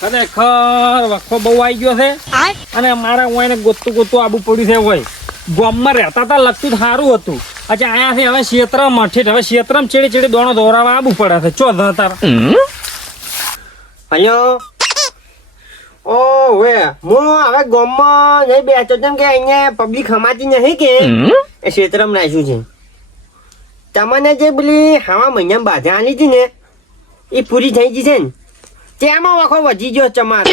ખરેખર વખો બહુ આવી ગયો છે અને મારે ઓયને ગોતું આબુ પડ્યું છે હોય ગામમાં રહેતા હતા લગતું સારું હતું અચ્છા અહીંયાથી હવે ક્ષેત્રમાં ઠેઠ હવે ક્ષેત્રમાં ચેડી દોણો દોરાવા આબુ પડે છે ચો તાર હલો ઓ વે હું હવે ગામમાં નહીં બેસતો કેમ કે અહીંયા પબ્લિક હમાતી નહીં કે એ ક્ષેત્રમાં રાખ્યું છે તમને જે પેલી હવા મહિના બાધા આલી હતી ને એ પૂરી થઈ ગઈ છે ને તેમાં વખો વધી ગયો તમારે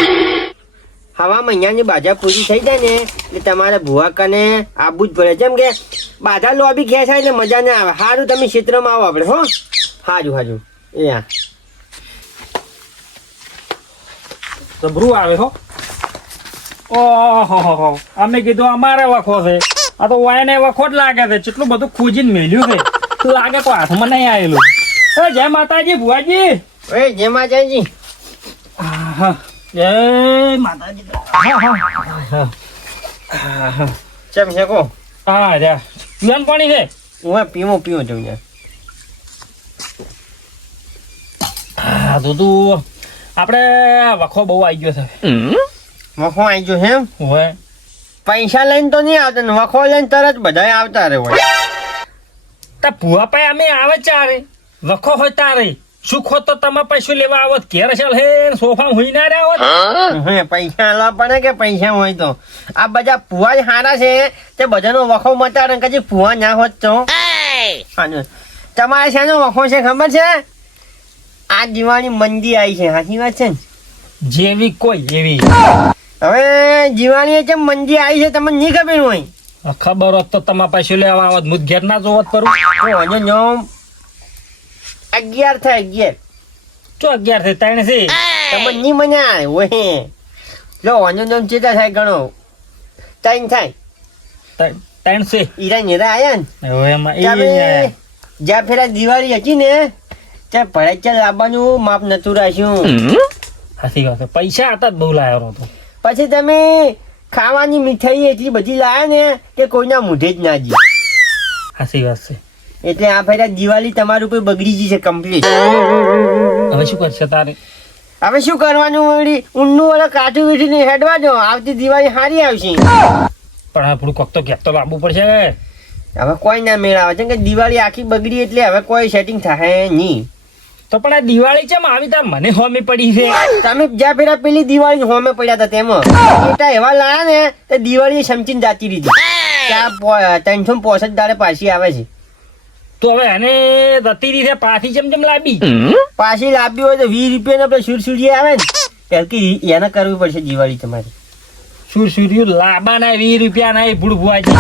હવા મહિનાની બાધા પૂરી થઈ જાય ને એટલે તમારે ભૂવા કને આવવું જ પડે જેમ કે બાધા લોબી ખેંચાય એટલે મજા ના આવે સારું તમે ક્ષેત્રમાં આવો આપણે હો હાજુ એ હા જબરું આવે હો ઓહો અમે કીધું અમારે વખો છે આ તો વાયને વખો જ લાગે છે કેટલું બધું ખોજીને મેલ્યું છે તું લાગે કોઈ હાથમાં નહીં આવેલું એ જય માતાજી ભુવાજી એ જય માતાજી જય માતાજી કેમ છે કો હા જા પીવાનું પાણી છે હું પીવો છું યાર હા તું આપણે વખો બહુ આવી ગયો છે વખો આવી ગયો છે એમ હોય પૈસા લઈને તો નહીં આવતા ને વખો લઈને તરત બધા આવતા રે હોય તા ભુવા પાય અમે આવે ચારે વખો હોય તારે સુખ હોત તો તમે પૈસા લેવા આવત ઘેર ચાલ હે સોફા હોઈ ના રહ્યા હોત હે પૈસા આલવા પડે કે પૈસા હોય તો આ બધા ભુવા જ હારા છે તે બધાનો વખો મટાડે કદી ભુવા ના હોત તો તમારે શાનો વખો છે ખબર છે આ દિવાળી મંદી આવી છે સાચી વાત છે ને જેવી કોઈ એવી હવે દિવાળી છે મંદી આવી છે તમને નહીં ખબર હોય ખબર હોત તો તમે પૈસા લેવા આવત મુદ ઘેર ના જોવત કરું હજુ નોમ 11 થાય 11 ચો 11 છે તાણે છે તમને નહીં મનાય ઓહે જો હજુ નોમ ચેતા થાય ઘણો ટાઈમ થાય તાણ છે ઈરા નેરા આયા ને હવે એમાં તમે જ્યાં ફેરા દિવાળી હતી ને ત્યાં ભડાચા લાવવાનું માપ નતું રાખ્યું સાચી વાત છે પૈસા હતા જ બહુ લાવ્યો હતો પછી તમે ખાવાની મીઠાઈ એટલી બધી લાયા ને કે કોઈના મોઢે જ ના જી સાચી વાત છે એટલે આ ફેરા દિવાળી તમારું કોઈ બગડી ગઈ છે કમ્પ્લીટ હવે શું કરશે તારે હવે શું કરવાનું વળી ઊંડનું વાળા કાઠું વીઠીને હેડવા દો આવતી દિવાળી સારી આવશે પણ આપણું કોક તો કેપ તો લાવવું પડશે હવે કોઈ ના મેળ આવે કેમ કે દિવાળી આખી બગડી એટલે હવે કોઈ સેટિંગ થાય નહીં તો પણ આ દિવાળી ચમ આવી તાર મને હોમી પડી છે તમે જ્યાં પેલા પેલી દિવાળી હોમે પડ્યા હતા તેમાં એટા એવા લાયા ને તે દિવાળી સમજીને જાતી રીધી ત્યાં 365 દાડે પાછી આવે છે તો હવે એને જતી રીતે પાછી ચમ લાવી પાછી લાવવી હોય તો 20 રૂપિયા આપણે સુરસુરી આવે ને ત્યારે એને કરવી પડશે દિવાળી તમારે સુરસુર્યું લાંબા ના 20 રૂપિયા ના ભૂડ ભુવાજી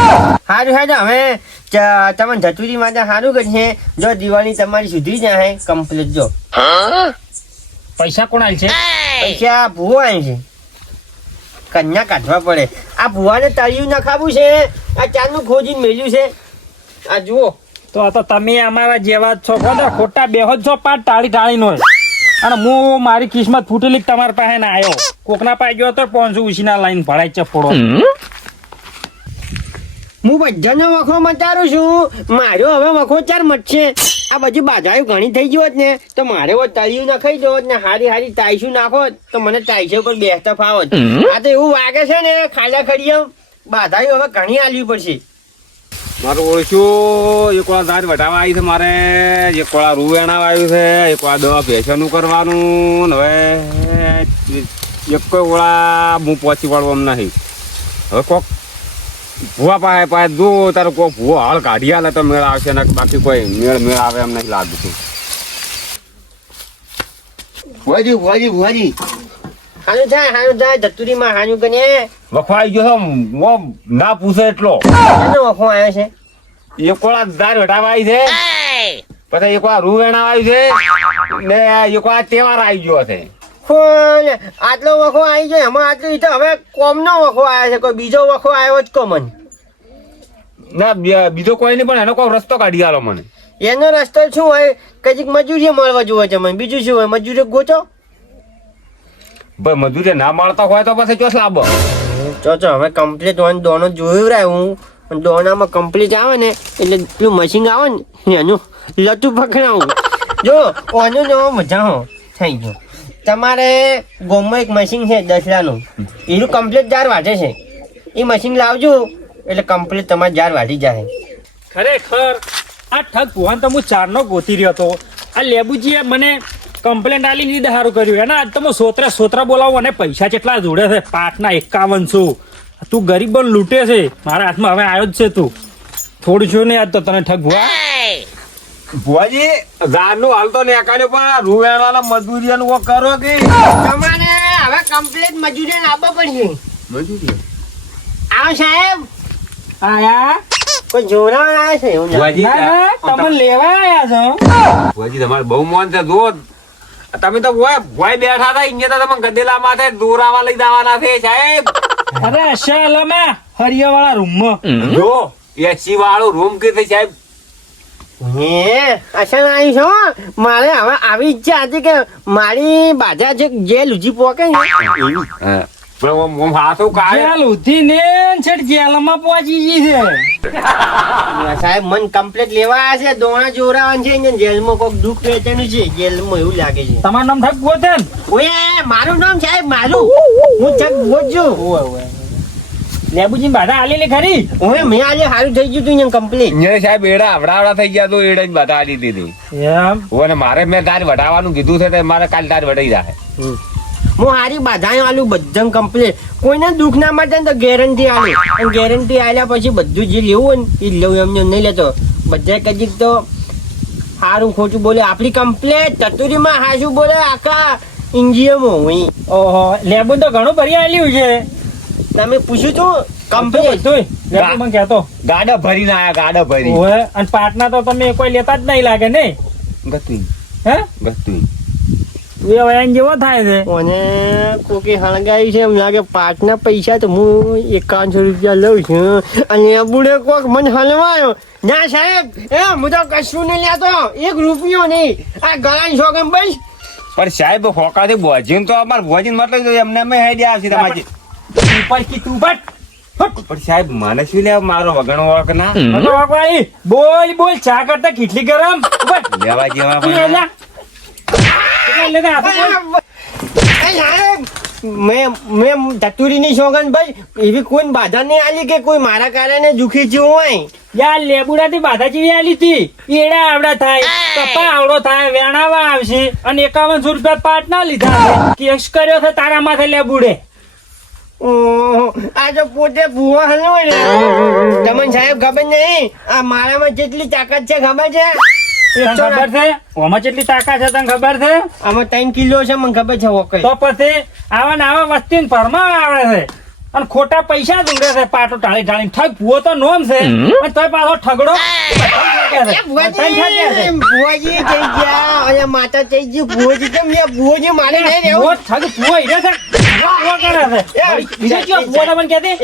સારું હવે તમે ધતુરી માટે સારું કરશે જો દિવાળી તમારી સુધરી જાય કમ્પ્લીટ જો પૈસા કોણ આલ છે પૈસા ભૂવો આવે છે કન્યા કાઢવા પડે આ ભૂવાને તળિયું નખાવું છે આ ચારનું ખોજીને મેલ્યું છે આ જુઓ તો આ તો તમે અમારા જેવા જ છો ખોટા બેહો જ છો પાટ ટાળી નો અને હું મારી કિસ્મત ફૂટેલી તમારા પાસે ના આવ્યો કોકના પાસે ગયો તો 500 ઉછીના લાઈન ભરાય છે ફોડો હું બધાનો વખો મચારું છું મારો હવે વખો ચાર મટશે આ બધી બાધાઓ ઘણી થઈ ગયો ને તો મારે તળિયું નખાઈ દો ને હારી તાઈશું નાખો તો મને તાઈસો પર બેસતા ફાવો આ તો એવું વાગે છે ને ખાડા ખડીએ બાધાઓ હવે ઘણી આલવી પડશે મારું ઓળખ્યું એક વાળા ધાર વટાવા આવી છે મારે એક વાળા રૂ એણાવા આવ્યું છે એક વાળા દવા ભેંસનું કરવાનું હવે એક કોઈ વાળા હું પહોંચી વળવું એમ નહીં હવે કોક ભૂવા પાસે જો તારો કોઈ ભૂવો હાલ કાઢી આલે તો મેળ આવશે ને બાકી કોઈ મેળ આવે એમ નહીં લાગતું ભુવાજી હાનું થાય ધતુરીમાં હાનું કને વખો આવી ગયો છે ના પૂછે એટલો એનો વખો આવ્યો છે એક વાળા ધાર વટાવા આવી છે પછી એક વાળા રૂ એણાવા આવ્યું છે ને એક વાળા તહેવાર આવી ગયો છે આટલો વખો આવી ગયો એમાં આટલું તો હવે કોમનો વખો આવ્યો છે કોઈ બીજો વખો આવ્યો જ કોમન ના બીજો કોઈ નહીં પણ એનો કોઈ રસ્તો કાઢી આલો મને એનો રસ્તો શું હોય કઈક મજૂરી મળવા જોવે છે મને બીજું શું હોય મજૂરી ગોચો ભાઈ મજૂરી ના મળતા હોય તો પછી ચોસ લાવો ચો હવે કમ્પ્લીટ દોનો જોયું રહ્યું હું દોનામાં કમ્પ્લીટ આવે ને એટલે પેલું મશીન આવે ને એનું લતું પકડાવું જો ઓનો જો મજા હો થઈ ગયો તમારે ગોમમાં એક મશીન છે દસલાનું એનું કમ્પ્લીટ જાર વાટે છે એ મશીન લાવજો એટલે કમ્પ્લીટ તમારે જાર વાટી જાય. ખરેખર આ ઠગ ભુવાન તો હું ચારનો ગોતી રહ્યો હતો. આ લેબુજીએ મને કમ્પ્લેન્ટ આલી લીધે સારું કર્યું. એના આજ તો હું સોતરા બોલાવું અને પૈસા કેટલા જોડે છે 5,51. તું ગરીબ બન લૂંટે છે. મારા હાથમાં હવે આવ્યો જ છે તું. થોડું છું ને આજ તો તને ઠગ ભુવા. ભુવાજી ઝાડનું હાલ તો નેકાળ્યો પણ આ રૂવેણવાળા મજૂરિયાનું કોક કરો કે તમારે હવે કમ્પ્લીટ મજૂરી લાવવા પડશે. મજૂરી આવો સાહેબ, આયા કોઈ જોડાવા આવ્યા છે એવું લાગે. ભુવાજી તમે લેવા આયા છો. ભુવાજી તમારે બહુ મોન છે જો તમે તો ભોય બેઠા હતા અહીંયા તો તમે ગદેલા માથે દોરાવા લઈ જવાના છે સાહેબ. અરે શાલમે હરિયાવાળા રૂમમાં જો એસી વાળો રૂમ કે છે સાહેબ. હે અસલ આવી છો. મારે હવે આવી ઈચ્છા હતી કે મારી બાજા જે લુજી પોકે ને હા. પણ ઓમ હાથું કાઢે જેલ ઉધી ને છેટ જેલમાં પહોંચી ગઈ છે. સાહેબ મન કમ્પ્લીટ લેવા આવ્યા છે. દોણા જોરાવાનું છે ને જેલમાં કોક દુઃખ વેચાનું છે જેલમાં એવું લાગે છે. તમારું નામ ઠગ ભુવા છે ને? ઓય મારું નામ સાહેબ મારું હું ચક બોજું. લેબુજી બાધા આલેલી ખરી. ઓય મેં આજે સારું થઈ ગયું તું કમ્પ્લીટ. અહીંયા સાહેબ એડા આવડા થઈ ગયા તો એડા જ બધા આલી દીધી. એમ ઓને મારે મેં તાર વટાવવાનું કીધું છે તો મારે કાલ તાર વટાઈ જાય. હું હારી બાધાએ આલું બધું કમ્પ્લીટ. કોઈને દુઃખ ના માટે તો ગેરંટી આલે અને ગેરંટી આલ્યા પછી બધું જે લેવું હોય ને એ લઉં એમને નહીં લેતો. બધા કદીક તો સારું ખોટું બોલે આપણી કમ્પ્લીટ ચતુરીમાં હાશું બોલે આખા ઇન્ડિયામાં હું. ઓહો લેબુ તો ઘણું ભરી આલ્યું છે. તમે પૂછ્યું તું કમ્પ્લીટ કમ્પ્લીટ. લેબુ મને કહેતો. ગાડા ભરીને આયા ગાડા ભરી ઓહે અને પાટના તો તમે કોઈ લેતા જ નહીં લાગે ને. ગતું હે ગતું તું એ વયાન જેવો થાય છે. મને કોકે હળગાવી છે એમ લાગે. પાટના પૈસા તો હું 5100 રૂપિયા લઉં છું અને આ બુડે કોક મને હલવાયો. ના સાહેબ એ હું તો કશું નહીં લેતો 1 રૂપિયો નહીં. આ ગળાની શોખમ બસ. પણ સાહેબ હોકાથી બોજીને તો અમાર બોજીને મતલબ એમને અમે હેડી આવશે તમારી ઉપર કી તું બટ પણ સાહેબ મને શું લે મારો વગણ વળક ના ભાઈ બોલ બોલ ચા કરતા કેટલી ગરમ ઉપર લેવા જેવા તું પણ એલા. કેટલા લેતા હાથું બોલ. એ સાહેબ મેં ચતુરીની શોખન ભાઈ એવી કોઈ બાધા નહીં આલી કે કોઈ મારા કારણે દુખી થયું હોય. યાર લેબુડાથી બાધા જેવી આલી હતી. એડા આવડા થાય કપા આવડો થાય વેણાવા આવશે અને 5100 રૂપિયા પાટ ના લીધા છે. કેસ કર્યો છે તારા માથે લેબુડે. ઓહો, આ તો પોતે ભૂવા હલવો ને. તમને સાહેબ ખબર નહીં આ મારામાં જેટલી તાકાત છે ખબર છે? તને ખબર છે આમાં કેટલી તાકાત છે તને ખબર છે? આમાં 3 કિલો છે મને ખબર છે. ઓકે તો પછી આવા ને આવા વસ્તી ભરમાં આવે છે અને ખોટા પૈસા જ ઉડે છે. પાટો ટાળી ટાળી ઠગ ભૂવો તો નોમ છે અને તોય પાછો ઠગડો ભુવાજી થઈ ગયા અને માતા થઈ ગયું. ભુવાજી કેમ છે? ભુવાજી મારે નહીં રહેવું. ભૂવો ઠગ ભૂવો હીરે છે. ભૂવો કરે છે. બીજો કયો ભૂવો તમને કહેતી?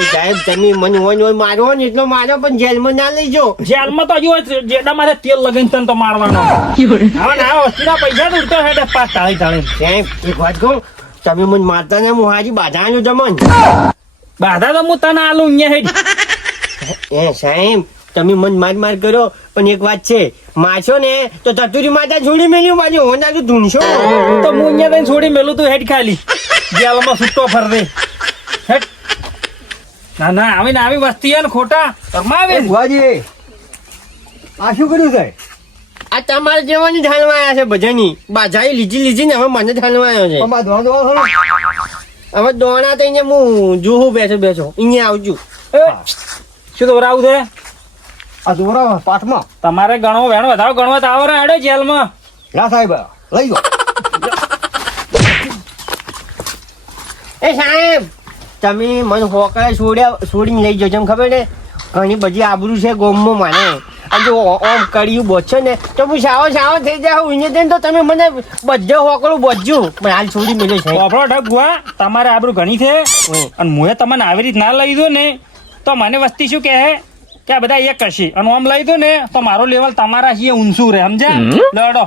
એ સાહેબ તમે મને ઓન મારો ને એટલો મારો પણ જેલમાં ના લઈ જાઓ. જેલમાં તો હજુ જેડા માથે તેલ લગાવીને તને તો મારવાનો. હવે ને આ વસ્તીના પૈસા તો ઉડતો છે પાટ ટાળી ટાળી. સાહેબ એક વાત કહું તમે મને મારતા ને હું હાજી બાધા આલ્યો તમને. બાધા તો હું તને આલું અહીંયા હેડ. એ સાહેબ તમે મને માર કર્યો પણ એક વાત છે મારશો ને તો ચતુરી માતા છોડી મેલ્યું બાજુ હોના તું ધૂણશો. તો હું અહીંયા તને છોડી મેલું તું હેડ ખાલી જેલમાં છૂટો ફરદે હેડ. ના ના આવી ને આવી વસ્તી ને ખોટા ફરમાવે. ભુવાજી આ શું કર્યું છે? આ તમારે જેવાની ઢાલવા આવ્યા છે બધાની બાજાએ લીધી ને હવે મને ઢાલવા આવ્યો છે. હવે દોણા તો અહીંયા હું જોઉં બેઠો અહીંયા આવજો. એ, શું દોરાવું છે આ દોરા પાઠમાં તમારે ગણો વેણો વધારો ગણવા તો આવો હેડો જેલમાં. લા સાહેબ લઈ ગયો. એ સાહેબ તમે મને હોકળે છોડીને લઈ જજો એમ ખબર ને ઘણી બધી આબરૂ છે ગોમમાં મને. અને જો ઓમ કર્યું બોચો ને તો હું સાવો થઈ જાવ અહીંયા તો તમે મને બધે હોકળું બોજ્યું પણ હાલ છોડી મેળ્યો છે. પોપડો ઠગ ભુવા તમારે આબરૂ ઘણી છે અને મુએ તમને આવી રીત ના લઈ દો ને તો મને વસ્તી શું કહે કે આ બધા એક હશે અને આમ લઈ દો ને તો મારો લેવલ તમારા hier ઊંચું રહે સમજ્યા. લડો